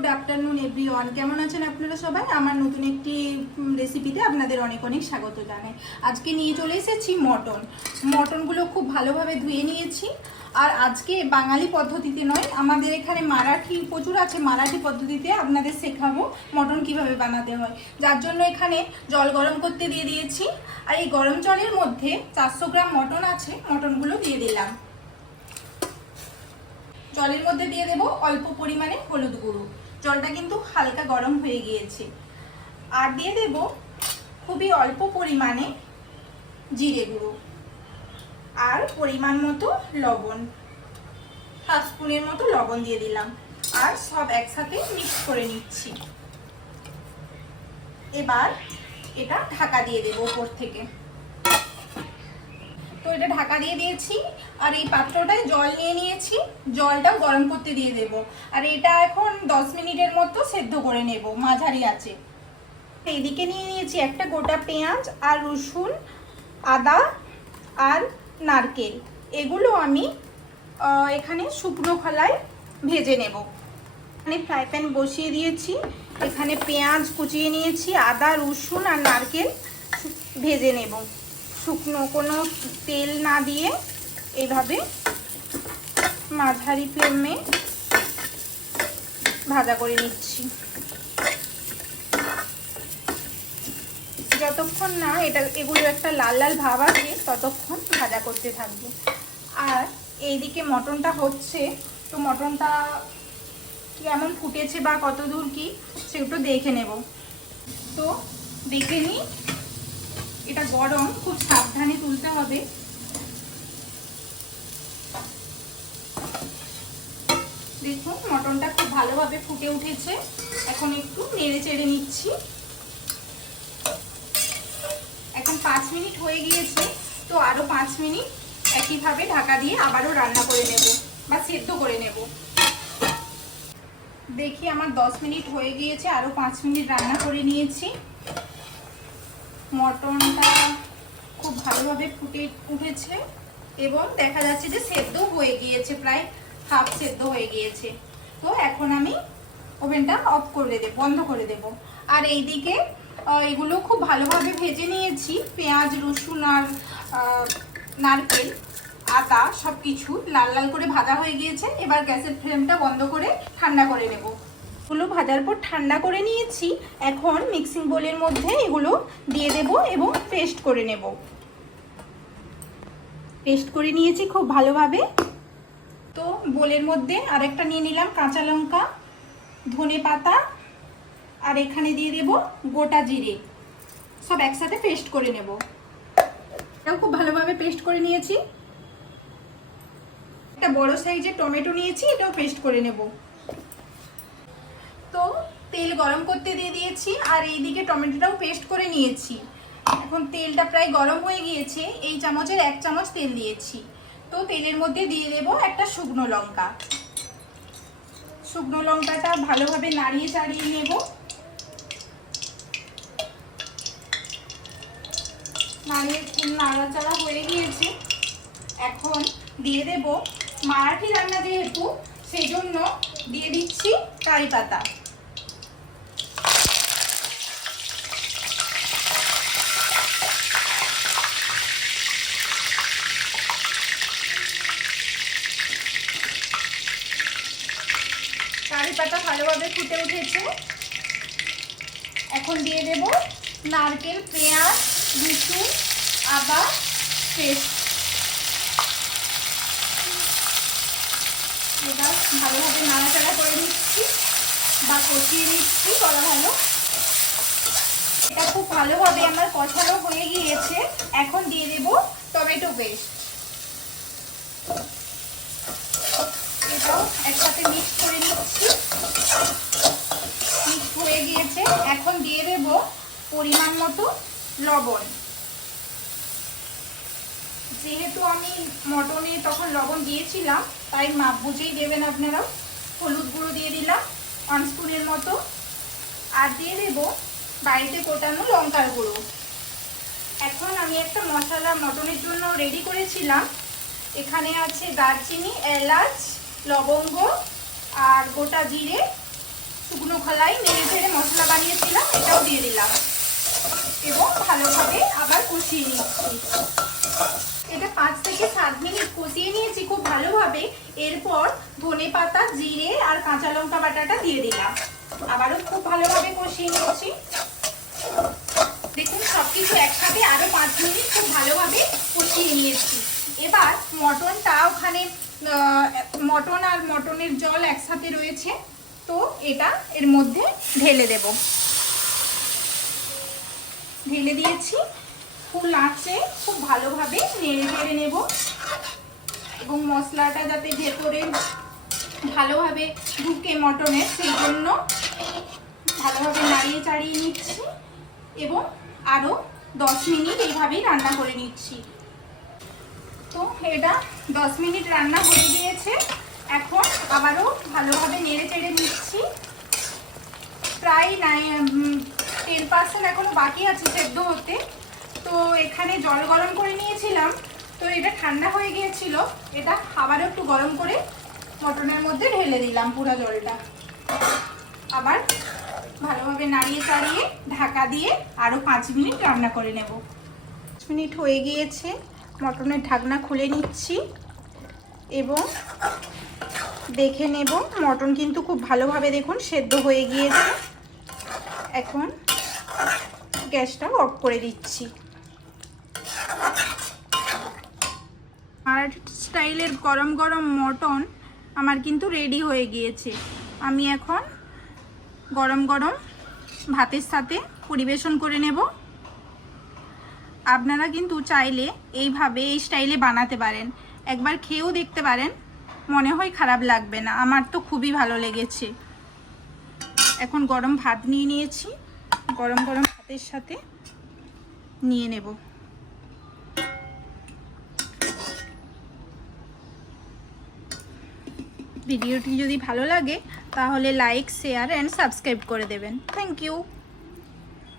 Good afternoon everyone, কেমন আছেন আপনারা সবাই? আমার নতুন একটি রেসিপিতে আপনাদের অনেক অনেক স্বাগত জানাই। আজকে নিয়ে চলে এসেছি মটনগুলো খুব ভালোভাবে ধুয়ে নিয়েছি। আর আজকে বাঙালি পদ্ধতিতে নয়, আমাদের এখানে মারাঠি প্রচুর আছে, মারাঠি পদ্ধতিতে আপনাদের শেখাবো মটন কিভাবে বানাতে হয়। যার জন্য এখানে জল গরম করতে দিয়ে দিয়েছি। আর এই গরম জলের মধ্যে 400 গ্রাম মটন আছে, মটনগুলো দিয়ে দিলাম। জলের মধ্যে দিয়ে দেব অল্প পরিমাণে হলুদ গুঁড়ো। জলটা কিন্তু হালকা গরম হয়ে গিয়েছে। আর দিয়ে দেব খুবই অল্প পরিমাণে জিরে গুঁড়ো আর পরিমাণ মতো লবণ, 1/2 স্পুনের মতো লবণ দিয়ে দিলাম। আর সব একসাথে মিক্স করে নিচ্ছি। এবার এটা ঢাকা দিয়ে দেব উপর থেকে। তো এটা ঢাকা দিয়ে দিয়েছি। আর এই পাত্রটায় জল নিয়ে নিয়েছি, জলটাও গরম করতে দিয়ে দেব। আর এটা এখন 10 মিনিটের মতো সেদ্ধ করে নেব মাঝারি আঁচে। এইদিকে নিয়ে নিয়েছি একটা গোটা পেঁয়াজ আর রসুন, আদা আর নারকেল। এগুলো আমি এখানে শুকনো খোলায় ভেজে নেব। এখানে ফ্রাই প্যান বসিয়ে দিয়েছি, এখানে পেঁয়াজ কুচিয়ে নিয়েছি, আদা রসুন আর নারকেল ভেজে নেব। শুকনো কোনো তেল না দিয়ে এইভাবে মাঝারি ফ্লেমে ভাজা করে নিচ্ছি। যতক্ষণ না এগুলো একটা লাল লাল ভাব আসে ততক্ষণ ভাজা করতে থাকবো। আর এইদিকে মটনটা হচ্ছে, তো মটনটা কেমন ফুটেছে বা কত দূর কি সেটা দেখে নেব। তো দেখে নিই, এটা গরম, খুব সাবধানে তুলতে হবে। দেখুন মটনটা খুব ভালোভাবে ফুটে উঠেছে। এখন একটু নেড়ে চেড়ে নিচ্ছি। এখন 5 মিনিট হয়ে গিয়েছে, তো আরো 5 মিনিট একইভাবে ঢাকা দিয়ে আবারও রান্না করে নেব বা সেদ্ধ করে নেব। দেখি আমার 10 মিনিট হয়ে গিয়েছে, আরো 5 মিনিট রান্না করে নিয়েছি। মটনটা খুব ভালোভাবে ফুটে উঠেছে এবং দেখা যাচ্ছে যে সেদ্ধ হয়ে গিয়েছে, প্রায় হাফ সেদ্ধ হয়ে গিয়েছে। তো এখন আমি ওভেনটা অফ করে দেব, বন্ধ করে দেব। আর এইদিকে এগুলো খুব ভালোভাবে ভেজে নিয়েছি, পেঁয়াজ রসুন আর নারকেল আদা সব কিছু লাল লাল করে ভাজা হয়ে গিয়েছে। এবার গ্যাসের ফ্লেমটা বন্ধ করে ঠান্ডা করে নেব। এগুলো ভাজার পর ঠান্ডা করে নিয়েছি। এখন মিক্সিং বোলের মধ্যে এগুলো দিয়ে দেব এবং পেস্ট করে নেব। পেস্ট করে নিয়েছি খুব ভালোভাবে। তো বোলের মধ্যে আরেকটা নিয়ে নিলাম কাঁচা লঙ্কা, ধনে পাতা আর এখানে দিয়ে দেব গোটা জিরে। সব একসাথে পেস্ট করে নেব। এটাও খুব ভালোভাবে পেস্ট করে নিয়েছি। একটা বড় সাইজের টমেটো নিয়েছি, এটাও পেস্ট করে নেব। তো তেল গরম করতে দিয়ে দিয়েছি আর এইদিকে টমেটোটাও পেস্ট করে নিয়েছি। এখন তেলটা প্রায় গরম হয়ে গিয়েছে, এই চামচের 1 চামচ তেল দিয়েছি। তো তেলের মধ্যে দিয়ে দেব একটা শুকনো লঙ্কা। শুকনো লঙ্কাটা ভালোভাবে নাড়িয়ে চাড়িয়ে নেব। নাড়াচাড়া হয়ে গিয়েছে। এখন দিয়ে দেব, মারাঠি রান্না যেহেতু সেই জন্য দিয়ে দিচ্ছি কারি পাতা। কারি পাতা ভালোভাবে ফুটে উঠেছে। এখন দিয়ে দেব নারকেল, পেঁয়াজ রসুন আদা পেস্ট। এবার ভালোভাবে নাড়াচাড়া করে নিচ্ছি বা কষিয়ে নিচ্ছি, বলা ভালো। এটা খুব ভালোভাবে আমার কষানো হয়ে গিয়েছে। এখন দিয়ে দেব টমেটো পেস্ট। এটাও একসাথে মিক্স করে নিচ্ছি। মিক্স হয়ে গিয়েছে। এখন দিয়ে দেব পরিমাণ মতো লবণ। যেহেতু আমি মটনে তখন লবণ দিয়েছিলাম তাই মাপ বুঝেই দেবেন আপনারা। হলুদ গুঁড়ো দিয়ে দিলাম 1 স্পুনের মতো। আর দিয়ে দেব বাড়িতে কোটানো লঙ্কার গুঁড়ো। এখন আমি একটা মশলা মটনের জন্য রেডি করেছিলাম। এখানে আছে দারচিনি, এলাচ, লবঙ্গ আর গোটা জিরে, শুকনো খোলাই নেড়ে ঝেড়ে মশলা বানিয়েছিলাম, এটাও দিয়ে দিলাম এবং ভালোভাবে আবার কষিয়ে নিচ্ছি। এটা 5 থেকে 7 মিনিট কষিয়ে নিয়েছি খুব ভালোভাবে। এরপর ধনেপাতা, জিরে আর কাঁচা লঙ্কা বাটাটা দিয়ে দিলাম, আবারও খুব ভালোভাবে কষিয়ে নিচ্ছি। দেখুন সবকিছু একসাথে আরো 5 মিনিট খুব ভালোভাবে কষিয়ে নিয়েছি। এবার মটনটা ওখানে মটন আর মটনের জল একসাথে রয়েছে, তো এটা এর মধ্যে ঢেলে দেব। ঢেলে দিয়েছি, ফুল আঁচে খুব ভালোভাবে নেড়ে চেড়ে নেব এবং মশলাটা যাতে ভেতরে ভালোভাবে ঢুকে মটনের, সেই জন্য ভালোভাবে নাড়িয়ে চাড়িয়ে নিচ্ছি এবং আরও 10 মিনিট এইভাবেই রান্না করে নিচ্ছি। তো এটা 10 মিনিট রান্না হয়ে গিয়েছে। এখন আবারও ভালোভাবে নেড়ে চেড়ে নিচ্ছি। প্রায় 10% এখনো বাকি আছে সেদ্ধ হতে। তো এখানে জল গরম করে নিয়েছিলাম, তো এটা ঠান্ডা হয়ে গিয়েছিল। এটা আবারও একটু গরম করে মটনের মধ্যে ঢেলে দিলাম পুরো জলটা। আবার ভালোভাবে নাড়িয়ে চাড়িয়ে ঢাকা দিয়ে আরও 5 মিনিট রান্না করে নেব। 5 মিনিট হয়ে গিয়েছে, মটনের ঢাকনা খুলে নিচ্ছি এবং দেখে নেব। মটন কিন্তু খুব ভালোভাবে দেখুন সেদ্ধ হয়ে গিয়েছে। এখন গ্যাসটা অফ করে দিচ্ছি। মারাঠি স্টাইলের গরম গরম মটন আমার কিন্তু রেডি হয়ে গিয়েছে। আমি এখন গরম গরম ভাতের সাথে পরিবেশন করে নেব। আপনারা কিন্তু চাইলে এইভাবে এই স্টাইলে বানাতে পারেন, একবার খেয়েও দেখতে পারেন, মনে হয় খারাপ লাগবে না। আমার তো খুবই ভালো লেগেছে। এখন গরম ভাত নিয়ে নিয়েছি, গরম গরম ভাতের সাথে নিয়ে নেব। ভিডিওটি যদি ভালো লাগে তাহলে লাইক, শেয়ার অ্যান্ড সাবস্ক্রাইব করে দেবেন। Thank you.